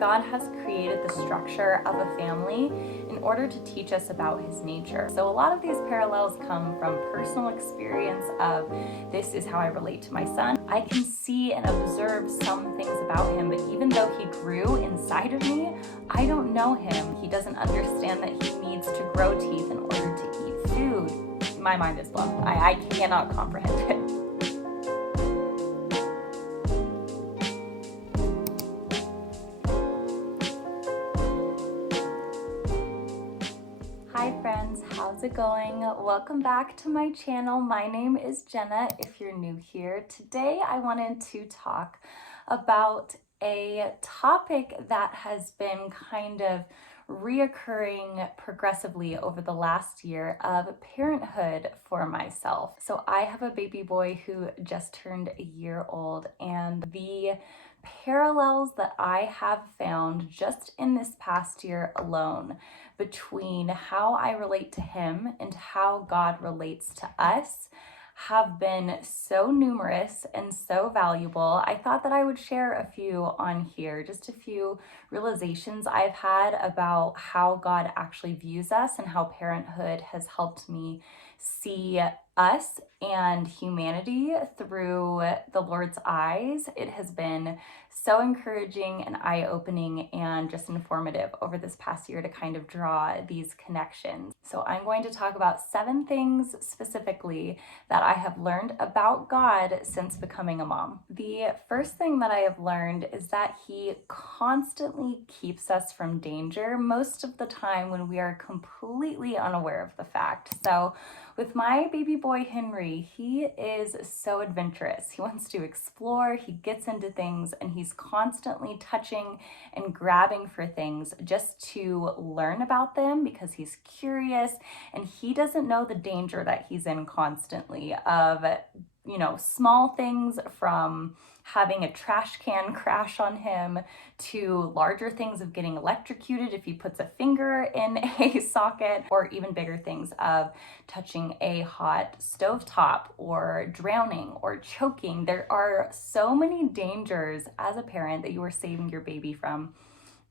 God has created the structure of a family in order to teach us about his nature. So a lot of these parallels come from personal experience of this is how I relate to my son. I can see and observe some things about him, but even though he grew inside of me, I don't know him. He doesn't understand that he needs to grow teeth in order to eat food. My mind is blown. I cannot comprehend it. Hi friends, how's it going? Welcome back to my channel. My name is Jenna if you're new here. Today I wanted to talk about a topic that has been kind of reoccurring progressively over the last year of parenthood for myself. So I have a baby boy who just turned a year old, and the parallels that I have found just in this past year alone between how I relate to him and how God relates to us have been so numerous and so valuable. I thought that I would share a few on here, just a few realizations I've had about how God actually views us and how parenthood has helped me see us and humanity through the Lord's eyes. It has been so encouraging and eye-opening and just informative over this past year to kind of draw these connections. So I'm going to talk about 7 things specifically that I have learned about God since becoming a mom. The first thing that I have learned is that he constantly keeps us from danger most of the time when we are completely unaware of the fact. So with my baby boy Henri, he is so adventurous. He wants to explore, he gets into things, and he's constantly touching and grabbing for things just to learn about them because he's curious and he doesn't know the danger that he's in constantly of, small things from having a trash can crash on him to larger things of getting electrocuted if he puts a finger in a socket, or even bigger things of touching a hot stovetop or drowning or choking. There are so many dangers as a parent that you are saving your baby from,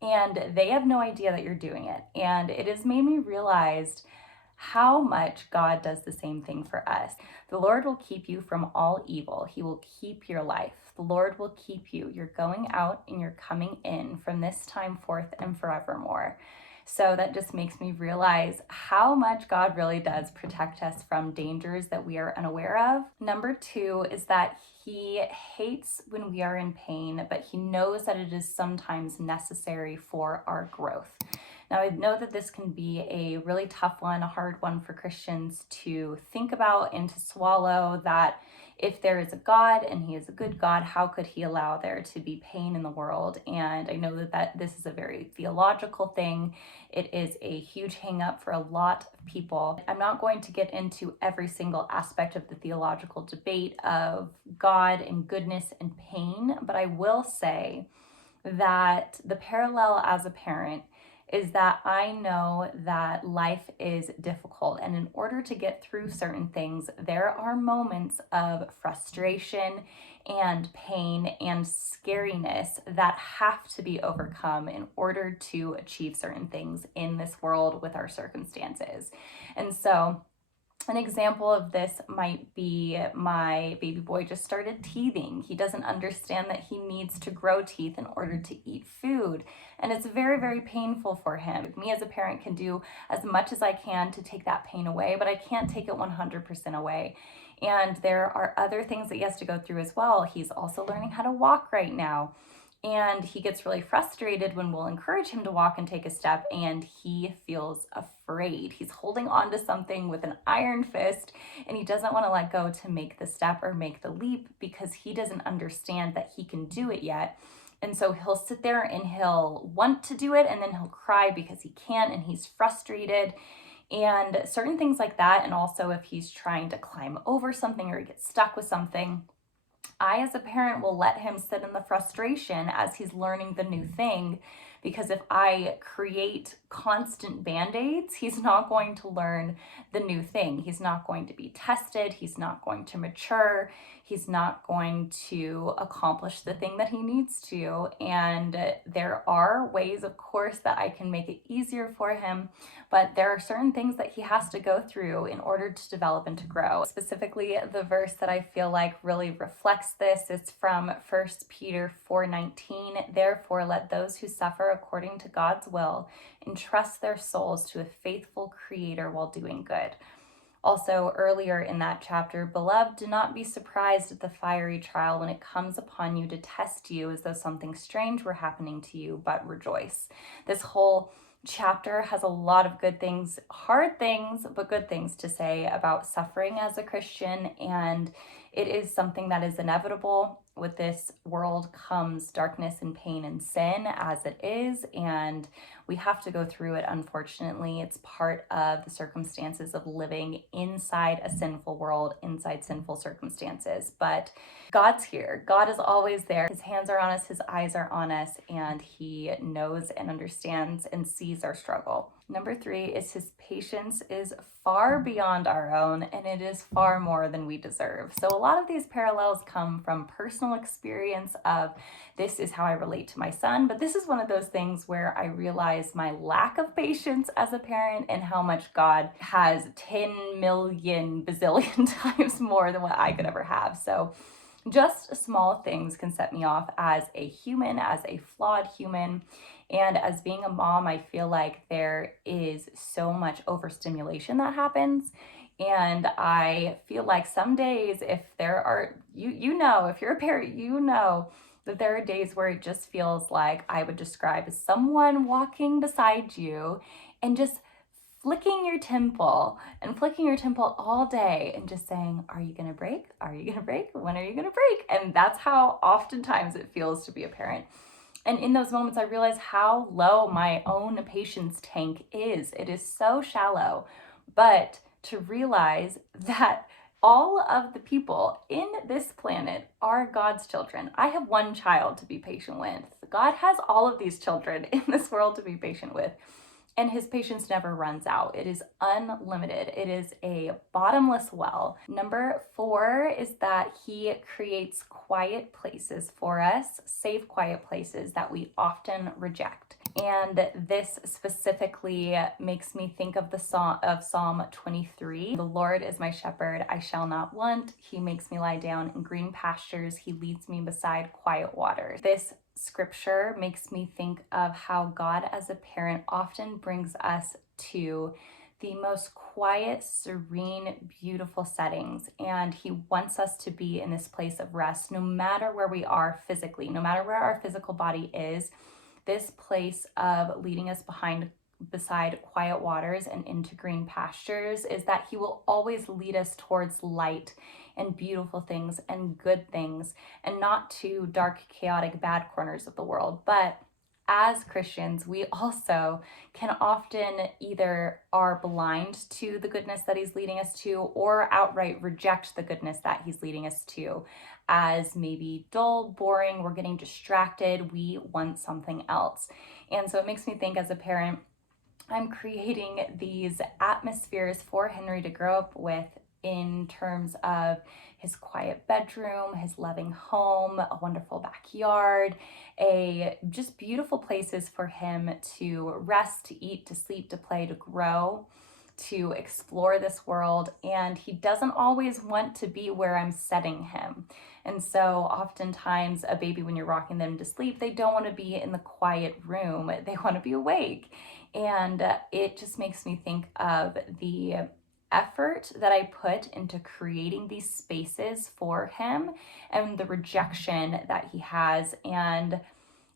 and they have no idea that you're doing it. And it has made me realize how much God does the same thing for us. The Lord will keep you from all evil. He will keep your life. The Lord will keep you. You're going out and you're coming in from this time forth and forevermore. So that just makes me realize how much God really does protect us from dangers that we are unaware of. Number 2 is that he hates when we are in pain, but he knows that it is sometimes necessary for our growth. Now, I know that this can be a really tough one, a hard one for Christians to think about and to swallow, that if there is a God and he is a good God, how could he allow there to be pain in the world? And I know that this is a very theological thing. It is a huge hang up for a lot of people. I'm not going to get into every single aspect of the theological debate of God and goodness and pain, but I will say that the parallel as a parent is that I know that life is difficult, and in order to get through certain things, there are moments of frustration and pain and scariness that have to be overcome in order to achieve certain things in this world with our circumstances. And so an example of this might be my baby boy just started teething. He doesn't understand that he needs to grow teeth in order to eat food. And it's very, very painful for him. Me as a parent can do as much as I can to take that pain away, but I can't take it 100% away. And there are other things that he has to go through as well. He's also learning how to walk right now. And he gets really frustrated when we'll encourage him to walk and take a step, and he feels afraid. He's holding on to something with an iron fist, and he doesn't want to let go to make the step or make the leap because he doesn't understand that he can do it yet. And so he'll sit there and he'll want to do it, and then he'll cry because he can't, and he's frustrated. And certain things like that, and also if he's trying to climb over something or he gets stuck with something, I, as a parent, will let him sit in the frustration as he's learning the new thing Because if I create constant band-aids, he's not going to learn the new thing. He's not going to be tested. He's not going to mature. He's not going to accomplish the thing that he needs to. And there are ways, of course, that I can make it easier for him, but there are certain things that he has to go through in order to develop and to grow. Specifically, the verse that I feel like really reflects this is from 1 Peter 4:19. Therefore, let those who suffer according to God's will entrust their souls to a faithful Creator while doing good. Also, earlier in that chapter, beloved, do not be surprised at the fiery trial when it comes upon you to test you as though something strange were happening to you, but rejoice. This whole chapter has a lot of good things, hard things, but good things to say about suffering as a Christian, and it is something that is inevitable. With this world comes darkness and pain and sin as it is, and we have to go through it, unfortunately. It's part of the circumstances of living inside a sinful world, inside sinful circumstances. But God's here. God is always there. His hands are on us, his eyes are on us, and he knows and understands and sees our struggle. Number 3 is his patience is far beyond our own, and it is far more than we deserve. So a lot of these parallels come from personal experience of this is how I relate to my son, but this is one of those things where I realize my lack of patience as a parent and how much God has 10 million bazillion times more than what I could ever have. So just small things can set me off as a human, as a flawed human. And as being a mom, I feel like there is so much overstimulation that happens. And I feel like some days, if there are, if you're a parent, that there are days where it just feels like I would describe as someone walking beside you and just flicking your temple all day and just saying, are you gonna break? Are you gonna break? When are you gonna break? And that's how oftentimes it feels to be a parent. And in those moments, I realize how low my own patience tank is. It is so shallow. But to realize that all of the people in this planet are God's children. I have one child to be patient with. God has all of these children in this world to be patient with. And his patience never runs out. It is unlimited. It is a bottomless well. Number 4 is that he creates quiet places for us, safe, quiet places that we often reject. And this specifically makes me think of the Psalm 23. The Lord is my shepherd, I shall not want. He makes me lie down in green pastures. He leads me beside quiet waters. This scripture makes me think of how God as a parent often brings us to the most quiet, serene, beautiful settings. And he wants us to be in this place of rest, no matter where we are physically, no matter where our physical body is. This place of leading us beside quiet waters and into green pastures is that he will always lead us towards light and beautiful things and good things, and not to dark, chaotic, bad corners of the world. But as Christians, we also can often either are blind to the goodness that he's leading us to, or outright reject the goodness that he's leading us to as maybe dull, boring, we're getting distracted, we want something else. And so it makes me think, as a parent, I'm creating these atmospheres for Henri to grow up with in terms of his quiet bedroom, his loving home, a wonderful backyard, just beautiful places for him to rest, to eat, to sleep, to play, to grow, to explore this world. And he doesn't always want to be where I'm setting him. And so oftentimes a baby, when you're rocking them to sleep, they don't want to be in the quiet room. They want to be awake. And it just makes me think of the effort that I put into creating these spaces for him and the rejection that he has. And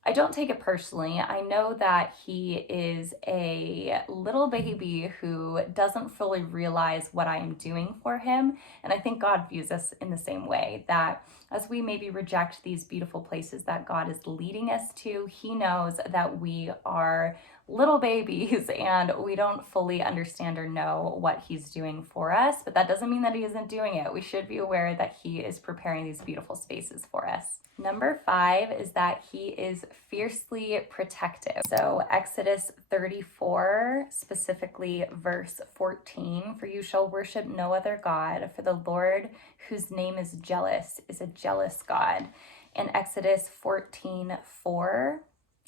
I don't take it personally. I know that he is a little baby who doesn't fully realize what I am doing for him. And I think God views us in the same way, that as we maybe reject these beautiful places that God is leading us to, he knows that we are little babies and we don't fully understand or know what he's doing for us, but that doesn't mean that he isn't doing it. We should be aware that he is preparing these beautiful spaces for us. Number 5 is that he is fiercely protective. So Exodus 34, specifically verse 14, for you shall worship no other God, for the Lord whose name is jealous is a jealous God. In Exodus 14:4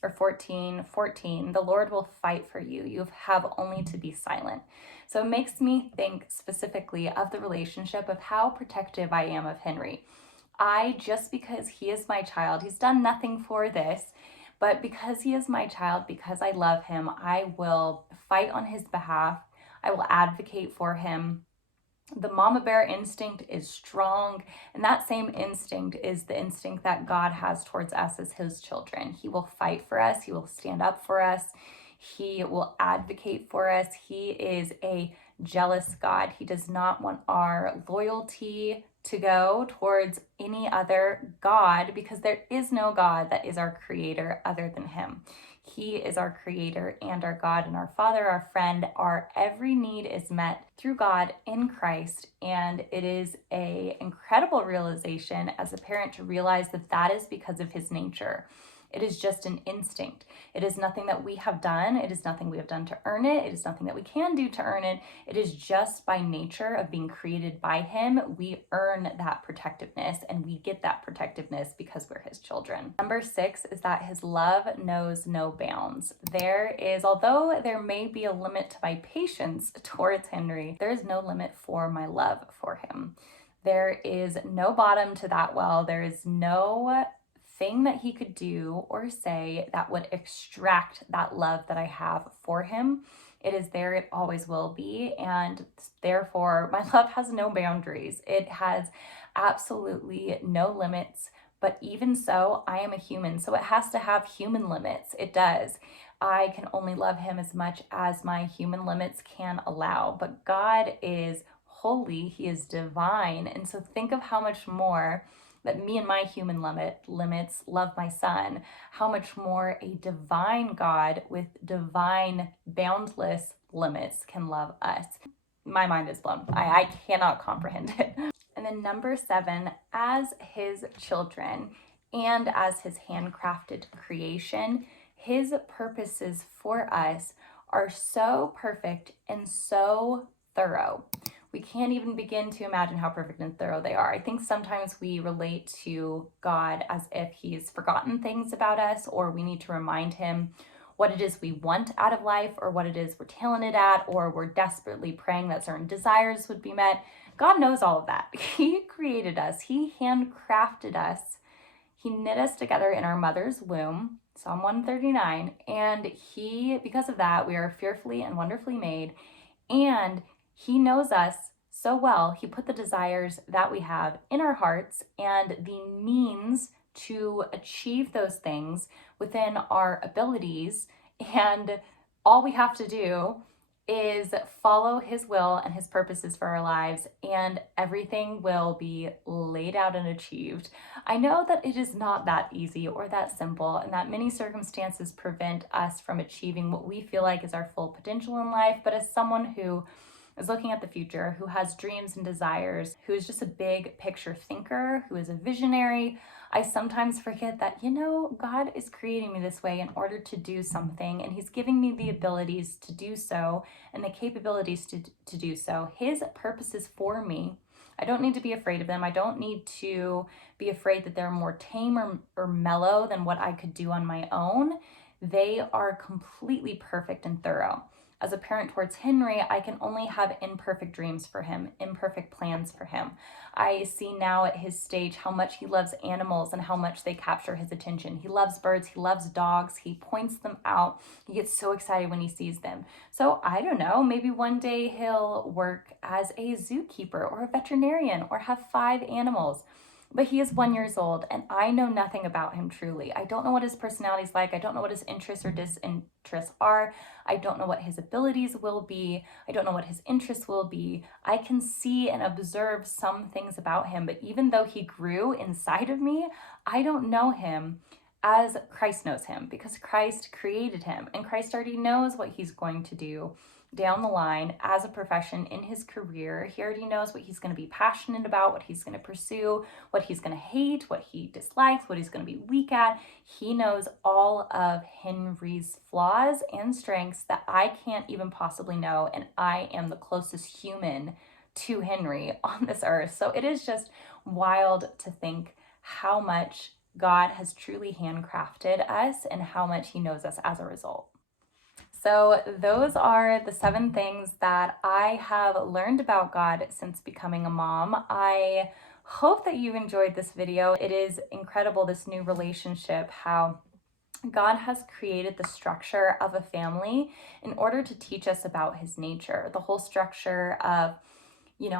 or 14:14, the Lord will fight for you. You have only to be silent. So it makes me think specifically of the relationship of how protective I am of Henri. Just because he is my child, he's done nothing for this, but because he is my child, because I love him, I will fight on his behalf. I will advocate for him. The mama bear instinct is strong, and that same instinct is the instinct that God has towards us as his children. He will fight for us. He will stand up for us. He will advocate for us. He is a jealous God. He does not want our loyalty to go towards any other God, because there is no God that is our creator other than him. He is our creator and our God and our Father, our friend. Our every need is met through God in Christ. And it is an incredible realization as a parent to realize that that is because of his nature. It is just an instinct. It is nothing that we have done. It is nothing we have done to earn it. It is nothing that we can do to earn it. It is just by nature of being created by him. We earn that protectiveness, and we get that protectiveness because we're his children. Number 6 is that his love knows no bounds. Although there may be a limit to my patience towards Henri, there is no limit for my love for him. There is no bottom to that well. There is no thing that he could do or say that would extract that love that I have for him. It is there, it always will be, and therefore my love has no boundaries. It has absolutely no limits, but even so, I am a human, so it has to have human limits. It does. I can only love him as much as my human limits can allow, but God is holy, he is divine, and so think of how much more that me and my human limits love my son, how much more a divine God with divine boundless limits can love us. My mind is blown. I cannot comprehend it. And then number 7, as his children and as his handcrafted creation, his purposes for us are so perfect and so thorough. We can't even begin to imagine how perfect and thorough they are. I think sometimes we relate to God as if he's forgotten things about us, or we need to remind him what it is we want out of life, or what it is we're talented at, or we're desperately praying that certain desires would be met. God knows all of that. He created us. He handcrafted us. He knit us together in our mother's womb, Psalm 139, and because of that, we are fearfully and wonderfully made, and he knows us so well. He put the desires that we have in our hearts and the means to achieve those things within our abilities. And all we have to do is follow his will and his purposes for our lives, and everything will be laid out and achieved. I know that it is not that easy or that simple, and that many circumstances prevent us from achieving what we feel like is our full potential in life. But as someone who is looking at the future, who has dreams and desires, who is just a big picture thinker, who is a visionary, I sometimes forget that, God is creating me this way in order to do something, and he's giving me the abilities to do so and the capabilities to do so. His purposes for me, I don't need to be afraid of them. I don't need to be afraid that they're more tame or mellow than what I could do on my own. They are completely perfect and thorough. As a parent towards Henri, I can only have imperfect dreams for him, imperfect plans for him. I see now at his stage how much he loves animals and how much they capture his attention. He loves birds, he loves dogs, he points them out. He gets so excited when he sees them. So I don't know, maybe one day he'll work as a zookeeper or a veterinarian or have 5 animals. But he is 1 year old, and I know nothing about him truly. I don't know what his personality is like. I don't know what his interests or disinterests are. I don't know what his abilities will be. I don't know what his interests will be. I can see and observe some things about him, but even though he grew inside of me, I don't know him as Christ knows him, because Christ created him and Christ already knows what he's going to do down the line as a profession in his career. He already knows what he's going to be passionate about, what he's going to pursue, what he's going to hate, what he dislikes, what he's going to be weak at. He knows all of Henri's flaws and strengths that I can't even possibly know, and I am the closest human to Henri on this earth. So it is just wild to think how much God has truly handcrafted us and how much he knows us as a result. So those are the 7 things that I have learned about God since becoming a mom. I hope that you enjoyed this video. It is incredible, this new relationship, how God has created the structure of a family in order to teach us about his nature. The whole structure of,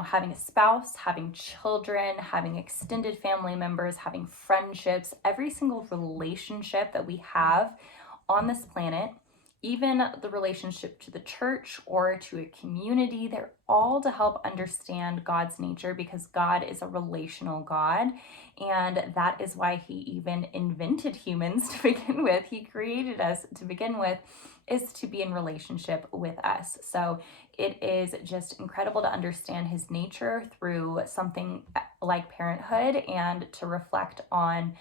having a spouse, having children, having extended family members, having friendships, every single relationship that we have on this planet, even the relationship to the church or to a community, they're all to help understand God's nature, because God is a relational God. And that is why he even invented humans to begin with. He created us to begin with, is to be in relationship with us. So it is just incredible to understand his nature through something like parenthood, and to reflect on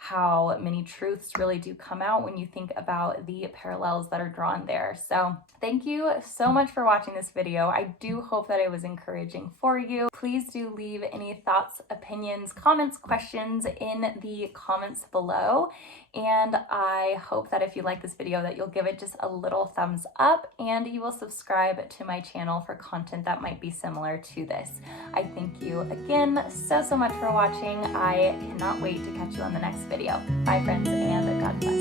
how many truths really do come out when you think about the parallels that are drawn there. So thank you so much for watching this video. I do hope that it was encouraging for you. Please do leave any thoughts, opinions, comments, questions in the comments below. And I hope that if you like this video that you'll give it just a little thumbs up, and you will subscribe to my channel for content that might be similar to this. I thank you again so much for watching. I cannot wait to catch you on the next video. Bye friends, and God bless.